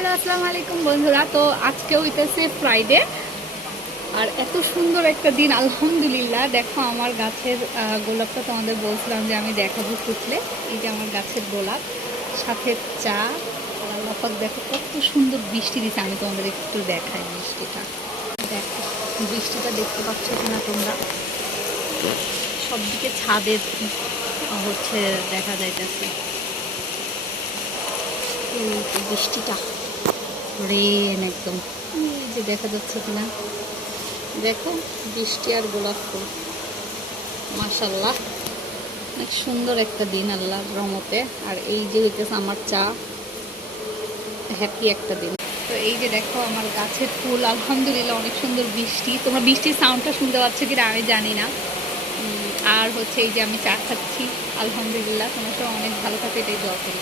Hello, আসসালামু আলাইকুম বন্ধুরা। তো আজকে হইতেছে ফ্রাইডে, আর এত সুন্দর একটা দিন আলহামদুলিল্লাহ। দেখো আমার গাছের গোলাপটা তোমাদের বলছিলাম যে আমি দেখাবো ফুটলে। এই যে আমার গাছের গোলাপ, সাথে চা। আর আল্লাহ পাক দেখো কত সুন্দর বৃষ্টি দিচ্ছে। আমি তোমাদের একটু দেখাই বৃষ্টিটা। দেখো বৃষ্টিটা দেখতে পাচ্ছ কিনা তোমরা? সব দিকে ছাদের হচ্ছে দেখা যাইতেছে এই যে বৃষ্টিটা, রেন একদম। এই যে দেখা যাচ্ছে কিনা দেখো, বৃষ্টি আর গোলাপ ফুল, মাশাল্লাহ অনেক সুন্দর একটা দিন আল্লাহর রহমতে। আর এই যে হইতেছে আমার চা, হ্যাপি একটা দিন। তো এই যে দেখো আমার গাছের ফুল, আলহামদুলিল্লাহ অনেক সুন্দর বৃষ্টি। তোমরা বৃষ্টির সাউন্ডটা শুনতে পাচ্ছ কিনা আমি জানি না। আর হচ্ছে এই যে আমি চা খাচ্ছি, আলহামদুলিল্লাহ। তোমার সব অনেক ভালো থাকে, এটাই দোয়া করি।